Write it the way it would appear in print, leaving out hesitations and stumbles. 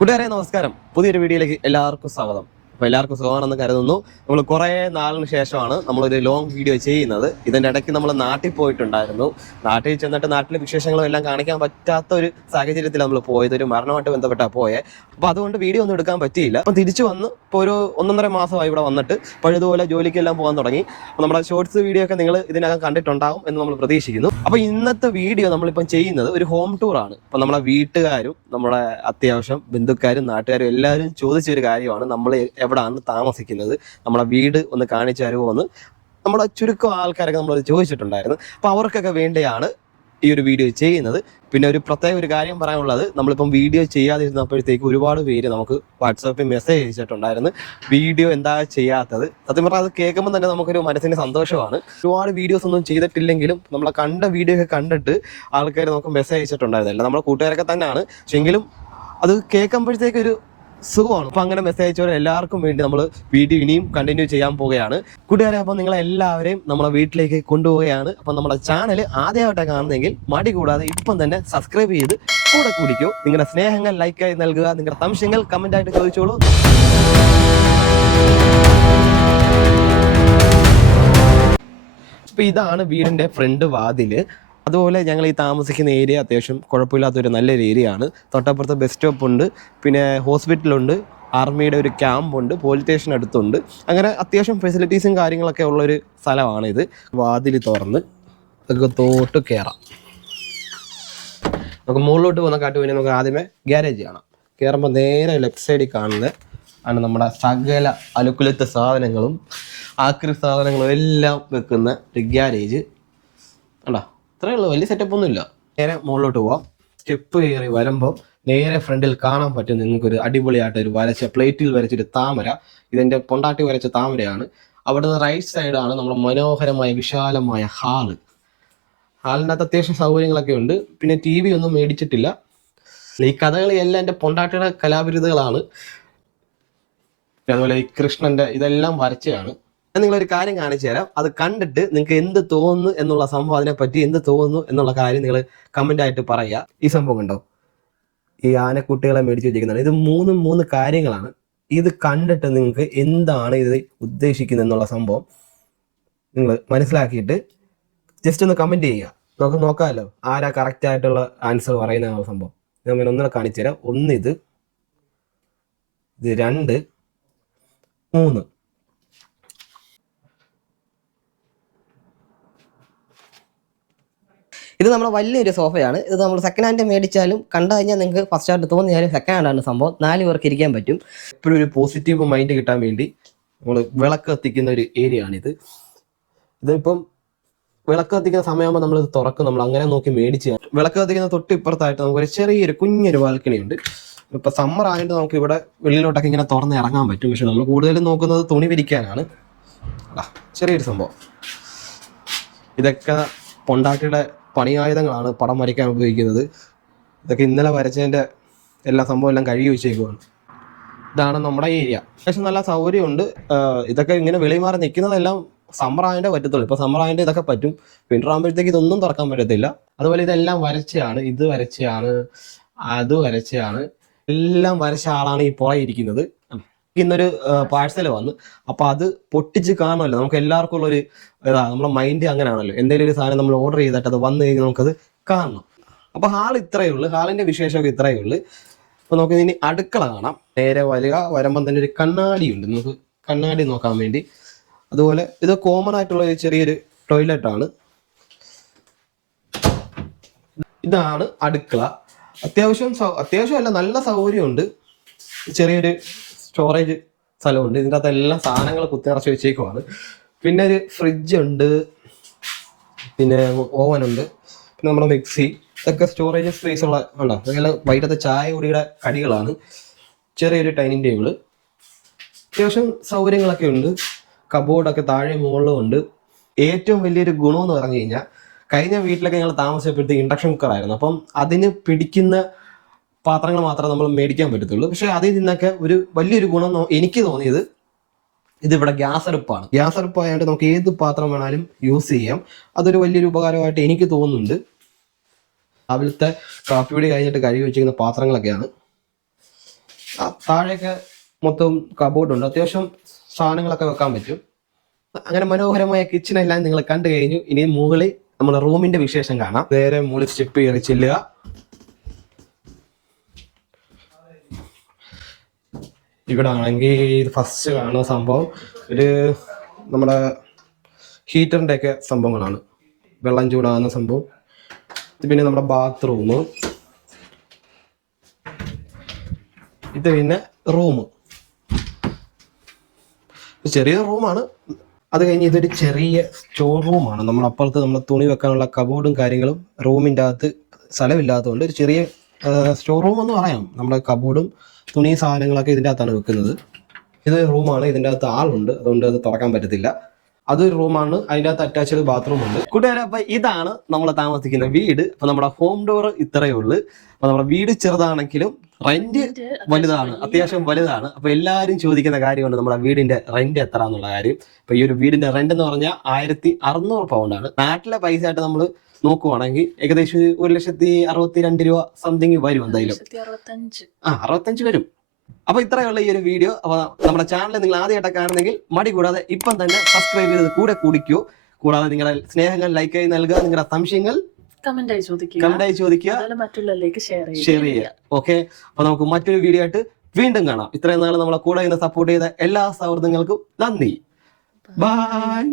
കൂട്ടുകാരെ നമസ്കാരം. പുതിയൊരു വീഡിയോയിലേക്ക് എല്ലാവർക്കും സ്വാഗതം. അപ്പോൾ എല്ലാവർക്കും സുഖമാണെന്ന് കരുതുന്നു. നമ്മൾ കുറേ നാളിന് ശേഷമാണ് നമ്മളൊരു ലോങ് വീഡിയോ ചെയ്യുന്നത്. ഇതിൻ്റെ ഇടയ്ക്ക് നമ്മൾ നാട്ടിൽ പോയിട്ടുണ്ടായിരുന്നു. നാട്ടിൽ ചെന്നിട്ട് നാട്ടിലെ വിശേഷങ്ങളും എല്ലാം കാണിക്കാൻ പറ്റാത്ത ഒരു സാഹചര്യത്തിൽ നമ്മൾ പോയത്. ഒരു മരണമായിട്ട് ബന്ധപ്പെട്ടാണ് പോയത്. അപ്പോൾ അതുകൊണ്ട് വീഡിയോ ഒന്നും എടുക്കാൻ പറ്റിയില്ല. അപ്പം തിരിച്ചു വന്ന് ഇപ്പോൾ ഒരു 1.5 മാസമായി ഇവിടെ വന്നിട്ട് പഴയതുപോലെ ജോലിക്കെല്ലാം പോകാൻ തുടങ്ങി. അപ്പോൾ നമ്മുടെ ഷോർട്സ് വീഡിയോ ഒക്കെ നിങ്ങൾ ഇതിനകം കണ്ടിട്ടുണ്ടാകും എന്ന് നമ്മൾ പ്രതീക്ഷിക്കുന്നു. അപ്പോൾ ഇന്നത്തെ വീഡിയോ നമ്മളിപ്പം ചെയ്യുന്നത് ഒരു ഹോം ടൂറാണ്. അപ്പം നമ്മളെ വീട്ടുകാരും നമ്മുടെ അത്യാവശ്യം ബന്ധുക്കാരും നാട്ടുകാരും എല്ലാവരും ചോദിച്ചൊരു കാര്യമാണ്, നമ്മൾ എവിടെയാണ് താമസിക്കുന്നത്, നമ്മളെ വീട് ഒന്ന് കാണിച്ചു തരുമോ എന്ന് നമ്മളെ ചുരുക്കം ആൾക്കാരൊക്കെ നമ്മളത് ചോദിച്ചിട്ടുണ്ടായിരുന്നു. അപ്പോൾ അവർക്കൊക്കെ വേണ്ടിയാണ് ഈ ഒരു വീഡിയോ ചെയ്യുന്നത്. പിന്നെ ഒരു പ്രത്യേക ഒരു കാര്യം പറയാനുള്ളത്, നമ്മളിപ്പം വീഡിയോ ചെയ്യാതിരുന്നപ്പോഴത്തേക്ക് ഒരുപാട് പേര് നമുക്ക് വാട്സാപ്പിൽ മെസ്സേജ് അയച്ചിട്ടുണ്ടായിരുന്നു, വീഡിയോ എന്താ ചെയ്യാത്തത്. സത്യം പറഞ്ഞാൽ അത് കേൾക്കുമ്പോൾ തന്നെ നമുക്കൊരു മനസ്സിന് സന്തോഷമാണ്. ഒരുപാട് വീഡിയോസ് ഒന്നും ചെയ്തിട്ടില്ലെങ്കിലും നമ്മളെ കണ്ട വീഡിയോ ഒക്കെ കണ്ടിട്ട് ആൾക്കാർ നമുക്ക് മെസ്സേജ് അയച്ചിട്ടുണ്ടായിരുന്നില്ല. നമ്മളെ കൂട്ടുകാരൊക്കെ തന്നെയാണ്. പക്ഷെ എങ്കിലും അത് കേൾക്കുമ്പോഴത്തേക്കൊരു സുഖമാണ്. അപ്പം അങ്ങനെ മെസ്സേജ് അയച്ചവരെ എല്ലാവർക്കും വേണ്ടി നമ്മൾ വീഡിയോ ഇനിയും കണ്ടിന്യൂ ചെയ്യാൻ പോവുകയാണ് കൂട്ടുകാരെ. അപ്പം നിങ്ങളെല്ലാവരെയും നമ്മളെ വീട്ടിലേക്ക് കൊണ്ടുപോവുകയാണ്. അപ്പം നമ്മുടെ ചാനൽ ആദ്യമായിട്ടാണ് കാണുന്നതെങ്കിൽ മടി കൂടാതെ ഇപ്പം തന്നെ സബ്സ്ക്രൈബ് ചെയ്ത് കൂടെ കൂടിക്കോ. നിങ്ങളുടെ സ്നേഹങ്ങൾ ലൈക്കായി നൽകുക, നിങ്ങളുടെ സംശയങ്ങൾ കമൻ്റായിട്ട് ചോദിച്ചോളൂ. അപ്പോൾ ഇതാണ് വീടിൻ്റെ ഫ്രണ്ട് വാതില്. അതുപോലെ ഞങ്ങൾ ഈ താമസിക്കുന്ന ഏരിയ അത്യാവശ്യം കുഴപ്പമില്ലാത്തൊരു നല്ലൊരു ഏരിയ ആണ്. തൊട്ടപ്പുറത്ത് ബസ് സ്റ്റോപ്പ് ഉണ്ട്, പിന്നെ ഹോസ്പിറ്റലുണ്ട്, ആർമിയുടെ ഒരു ക്യാമ്പുണ്ട്, പോലീസ് സ്റ്റേഷൻ അടുത്തുണ്ട്. അങ്ങനെ അത്യാവശ്യം ഫെസിലിറ്റീസും കാര്യങ്ങളൊക്കെ ഉള്ളൊരു സ്ഥലമാണിത്. വാതിൽ തുറന്ന് അകത്തോട്ട് കയറാം. നമുക്ക് മുകളിലോട്ട് പോകുന്ന കാട്ട് പിന്നെ നമുക്ക് ആദ്യമേ ഗ്യാരേജ് കാണാം. കയറുമ്പോൾ നേരെ ലെഫ്റ്റ് സൈഡിൽ കാണുന്നത് ആണ് നമ്മുടെ സകല അലുക്കുലത്തെ സാധനങ്ങളും ആക്രി സാധനങ്ങളും എല്ലാം വെക്കുന്ന ഒരു ഗ്യാരേജ്. കണ്ടോ, ഇത്രയേ ഉള്ളൂ, വലിയ സെറ്റപ്പ് ഒന്നുമില്ല. നേരെ മുകളിലോട്ട് പോവാം. സ്റ്റെപ്പ് കയറി വരുമ്പോൾ നേരെ ഫ്രണ്ടിൽ കാണാൻ പറ്റും നിങ്ങൾക്കൊരു അടിപൊളിയായിട്ട് ഒരു വരച്ച പ്ലേറ്റിൽ വരച്ചൊരു താമര. ഇതിൻ്റെ പൊണ്ടാട്ടി വരച്ച താമരയാണ്. അവിടുന്ന് റൈറ്റ് സൈഡാണ് നമ്മുടെ മനോഹരമായ വിശാലമായ ഹാള്. ഹാളിനകത്ത് അത്യാവശ്യം സൗകര്യങ്ങളൊക്കെ ഉണ്ട്. പിന്നെ TV ഒന്നും മേടിച്ചിട്ടില്ല. ഈ കഥകളി എല്ലാം എൻ്റെ പൊണ്ടാട്ടിയുടെ കലാവിരുദ്ധകളാണ്. അതുപോലെ ഈ കൃഷ്ണൻ്റെ ഇതെല്ലാം വരച്ചതാണ്. ഞാൻ നിങ്ങളൊരു കാര്യം കാണിച്ചു തരാം. അത് കണ്ടിട്ട് നിങ്ങൾക്ക് എന്ത് തോന്നുന്നു എന്നുള്ള സംഭവം, അതിനെപ്പറ്റി എന്ത് തോന്നുന്നു എന്നുള്ള കാര്യം നിങ്ങൾ കമൻ്റ് ആയിട്ട് പറയുക. ഈ സംഭവം കണ്ടോ, ഈ ആനക്കുട്ടികളെ മേടിച്ച് വെച്ചിരിക്കുന്നതാണ്. ഇത് മൂന്ന് കാര്യങ്ങളാണ്. ഇത് കണ്ടിട്ട് നിങ്ങൾക്ക് എന്താണ് ഇത് ഉദ്ദേശിക്കുന്നത് എന്നുള്ള സംഭവം നിങ്ങൾ മനസ്സിലാക്കിയിട്ട് ജസ്റ്റ് ഒന്ന് കമൻറ്റ് ചെയ്യുക. നമുക്ക് നോക്കാമല്ലോ ആരാ കറക്റ്റായിട്ടുള്ള ആൻസർ പറയുന്ന സംഭവം. ഞാൻ ഒന്നുകൂടെ കാണിച്ചു തരാം. ഇത് 2, 3. ഇത് നമ്മുടെ വലിയൊരു സോഫയാണ്. ഇത് നമ്മൾ സെക്കൻഡ് ഹാൻഡ് മേടിച്ചാലും കണ്ടു കഴിഞ്ഞാൽ നിങ്ങൾക്ക് ഫസ്റ്റ് ആയിട്ട് തോന്നിയാലും സെക്കൻഡ് ഹാൻഡാണ് സംഭവം. 4 പേർക്ക് ഇരിക്കാൻ പറ്റും. എപ്പോഴും ഒരു പോസിറ്റീവ് മൈൻഡ് കിട്ടാൻ വേണ്ടി നമ്മൾ വിളക്ക് കത്തിക്കുന്ന ഒരു ഏരിയ ആണിത്. ഇതിപ്പം വിളക്ക് കത്തിക്കുന്ന സമയമാകുമ്പോൾ നമ്മളിത് തുറക്കും. നമ്മൾ അങ്ങനെ നോക്കി മേടിച്ച് വിളക്ക് കത്തിക്കുന്ന തൊട്ട് ഇപ്പുറത്തായിട്ട് നമുക്കൊരു ചെറിയൊരു കുഞ്ഞൊരു ബാൽക്കണി ഉണ്ട്. ഇപ്പം സമ്മർ ആയിട്ട് നമുക്ക് ഇവിടെ വെളിയിലോട്ടൊക്കെ ഇങ്ങനെ തുറന്ന് ഇറങ്ങാൻ പറ്റും. പക്ഷെ നമ്മൾ കൂടുതലും നോക്കുന്നത് തുണി വിരിക്കാനാണ്. ചെറിയൊരു സംഭവം. ഇതൊക്കെ പൊണ്ടാട്ടിയുടെ പണിയായുധങ്ങളാണ് പടം വരയ്ക്കാൻ ഉപയോഗിക്കുന്നത്. ഇതൊക്കെ ഇന്നലെ വരച്ചതിൻ്റെ എല്ലാ സംഭവം എല്ലാം കഴുകി വെച്ചേക്കുവാണ്. ഇതാണ് നമ്മുടെ ഏരിയ. അത്യാവശ്യം നല്ല സൗകര്യമുണ്ട്. ഇതൊക്കെ ഇങ്ങനെ വെളിമാറി നിൽക്കുന്നതെല്ലാം സമ്മർ ആയതിൻ്റെ പറ്റത്തുള്ളൂ. ഇപ്പോൾ സമ്മർ ആയതിൻ്റെ ഇതൊക്കെ പറ്റും. വിൻ്റർ ആകുമ്പോഴത്തേക്ക് ഇതൊന്നും തുറക്കാൻ പറ്റത്തില്ല. അതുപോലെ ഇതെല്ലാം വരച്ചയാണ്. ഇത് വരച്ചയാണ്, അത് വരച്ചയാണ്, എല്ലാം വരച്ച ആളാണ് ഈ പുറകെ ഇരിക്കുന്നത്. ഇന്നൊരു പാഴ്സൽ വന്നു. അപ്പോൾ അത് പൊട്ടിച്ച് കാണുമല്ലോ. നമുക്ക് എല്ലാവർക്കും ഉള്ളൊരു നമ്മളെ മൈൻഡ് അങ്ങനെയാണല്ലോ. എന്തെങ്കിലും ഒരു സാധനം നമ്മൾ ഓർഡർ ചെയ്തിട്ട് അത് വന്നു കഴിഞ്ഞാൽ നമുക്കത് കാണണം. അപ്പോൾ ഹാൾ ഇത്രയേ ഉള്ളൂ. ഹാളിൻ്റെ വിശേഷമൊക്കെ ഇത്രയേ ഉള്ളൂ. അപ്പോൾ നമുക്ക് ഇനി അടുക്കള കാണാം. നേരെ വരുമ്പം തന്നെ ഒരു കണ്ണാടിയുണ്ട്, നമുക്ക് കണ്ണാടി നോക്കാൻ വേണ്ടി. അതുപോലെ ഇത് കോമൺ ആയിട്ടുള്ള ഒരു ചെറിയൊരു ടോയ്ലറ്റാണ്. ഇതാണ് അടുക്കള. അത്യാവശ്യമല്ല, നല്ല സൗകര്യമുണ്ട്. ചെറിയൊരു സ്റ്റോറേജ് സ്ഥലമുണ്ട്. ഇതിൻ്റെ അകത്ത് എല്ലാ സാധനങ്ങൾ കുത്തിനിറച്ച് വെച്ചേക്കുവാണ്. പിന്നെ ഒരു ഫ്രിഡ്ജ് ഉണ്ട്, പിന്നെ ഓവനുണ്ട്, പിന്നെ നമ്മുടെ മിക്സി. ഇതൊക്കെ സ്റ്റോറേജ് സ്പേസ് ഉള്ള ഉണ്ടോ. അതെല്ലാം വൈകിട്ടത്തെ ചായ കുടിയുടെ കടികളാണ്. ചെറിയൊരു ഡൈനിങ് ടേബിള്. അത്യാവശ്യം സൗകര്യങ്ങളൊക്കെ ഉണ്ട്. കബോർഡൊക്കെ താഴെ മുകളിലും ഉണ്ട്. ഏറ്റവും വലിയൊരു ഗുണമെന്ന് പറഞ്ഞു കഴിഞ്ഞാൽ, കഴിഞ്ഞ വീട്ടിലൊക്കെ ഞങ്ങൾ താമസിച്ചപ്പോഴത്തേക്ക് ഇൻഡക്ഷൻ കുക്കറായിരുന്നു. അപ്പം അതിന് പിടിക്കുന്ന പാത്രങ്ങൾ മാത്രമേ നമ്മൾ മേടിക്കാൻ പറ്റത്തുള്ളൂ. പക്ഷെ അതിൽ നിന്നൊക്കെ ഒരു വലിയൊരു ഗുണം എനിക്ക് തോന്നിയത്, ഇതിവിടെ ഗ്യാസ് അടുപ്പാണ്. ഗ്യാസ് അടുപ്പായതുകൊണ്ട് നമുക്ക് ഏത് പാത്രം വേണാലും യൂസ് ചെയ്യാം. അതൊരു വലിയൊരു ഉപകാരമായിട്ട് എനിക്ക് തോന്നുന്നുണ്ട്. രാവിലത്തെ കാപ്പിപ്പൊടി കഴിഞ്ഞിട്ട് കഴുകി വെച്ചിരിക്കുന്ന പാത്രങ്ങളൊക്കെയാണ്. താഴെയൊക്കെ മൊത്തം കബോർഡ് ഉണ്ട്, അത്യാവശ്യം സാധനങ്ങളൊക്കെ വെക്കാൻ പറ്റും. അങ്ങനെ മനോഹരമായ കിച്ചണെല്ലാം നിങ്ങൾ കണ്ടു കഴിഞ്ഞു. ഇനി മുകളിൽ നമ്മുടെ റൂമിന്റെ വിശേഷം കാണാം. നേരെ മുകളിൽ സ്റ്റെപ്പ് കയറി ചെല്ലുക. ഇവിടെ ആണെങ്കിൽ ഫസ്റ്റ് കാണുന്ന സംഭവം ഒരു നമ്മുടെ ഹീറ്ററിന്റെ ഒക്കെ സംഭവങ്ങളാണ്, വെള്ളം ചൂടാകുന്ന സംഭവം. പിന്നെ നമ്മുടെ ബാത്റൂം, ഇത് പിന്നെ റൂം, ചെറിയ റൂമാണ്. അത് കഴിഞ്ഞ് ഇതൊരു ചെറിയ സ്റ്റോർ റൂമാണ്. നമ്മളപ്പുറത്ത് നമ്മൾ തുണി വെക്കാനുള്ള കബോർഡും കാര്യങ്ങളും റൂമിൻ്റെ അകത്ത് സ്ഥലമില്ലാത്തതുകൊണ്ട് ഒരു ചെറിയ സ്റ്റോർ റൂം എന്ന് പറയാം. നമ്മുടെ കബോർഡും തുണി സാധനങ്ങളൊക്കെ ഇതിൻ്റെ അകത്താണ് വെക്കുന്നത്. ഇത് റൂമാണ്, ഇതിൻ്റെ അകത്ത് ആളുണ്ട്, അതുകൊണ്ട് അത് തുറക്കാൻ പറ്റത്തില്ല. അതൊരു റൂമാണ്, അതിൻ്റെ അകത്ത് അറ്റാച്ച്ഡ് ബാത്റൂം ഉണ്ട്. കൂട്ടുകാരെ, അപ്പൊ ഇതാണ് നമ്മൾ താമസിക്കുന്ന വീട്. അപ്പൊ നമ്മുടെ ഹോം ഡോർ ഇത്രയേ ഉള്ളൂ. അപ്പൊ നമ്മുടെ വീട് ചെറുതാണെങ്കിലും റെന്റ് വലുതാണ്, അത്യാവശ്യം വലുതാണ്. അപ്പൊ എല്ലാവരും ചോദിക്കുന്ന കാര്യമാണ് നമ്മുടെ വീടിന്റെ റെന്റ് എത്ര എന്നുള്ള കാര്യം. അപ്പൊ ഈ ഒരു വീടിന്റെ റെന്റ് എന്ന് പറഞ്ഞാൽ 1600 പൗണ്ടാണ്. നാട്ടിലെ പൈസ ആയിട്ട് നമ്മൾ നോക്കുവാണെങ്കിൽ ഏകദേശം 1,62,000 രൂപ സംതിങ് വരും എന്തായാലും. 65 വരും. അപ്പൊ ഇത്രയുള്ള ഈ ഒരു വീഡിയോ. അപ്പൊ നമ്മുടെ ചാനൽ നിങ്ങൾ ആദ്യമായിട്ട് കാണുന്നെങ്കിൽ മടി കൂടാതെ ഇപ്പം തന്നെ സബ്സ്ക്രൈബ് ചെയ്ത് കൂടിക്കൂ. കൂടാതെ നിങ്ങളുടെ സ്നേഹങ്ങൾ ലൈക്കായി നൽകുക, നിങ്ങളുടെ സംശയങ്ങൾ കമന്റായി ചോദിക്കുക, മറ്റുള്ളവരിലേക്ക് ഷെയർ ചെയ്യുക. ഓക്കെ, അപ്പൊ നമുക്ക് മറ്റൊരു വീഡിയോ ആയിട്ട് വീണ്ടും കാണാം. ഇത്രയും നാൾ നമ്മളെ കൂടെ സപ്പോർട്ട് ചെയ്ത എല്ലാ സൗഹൃദങ്ങൾക്കും നന്ദി. ബൈ.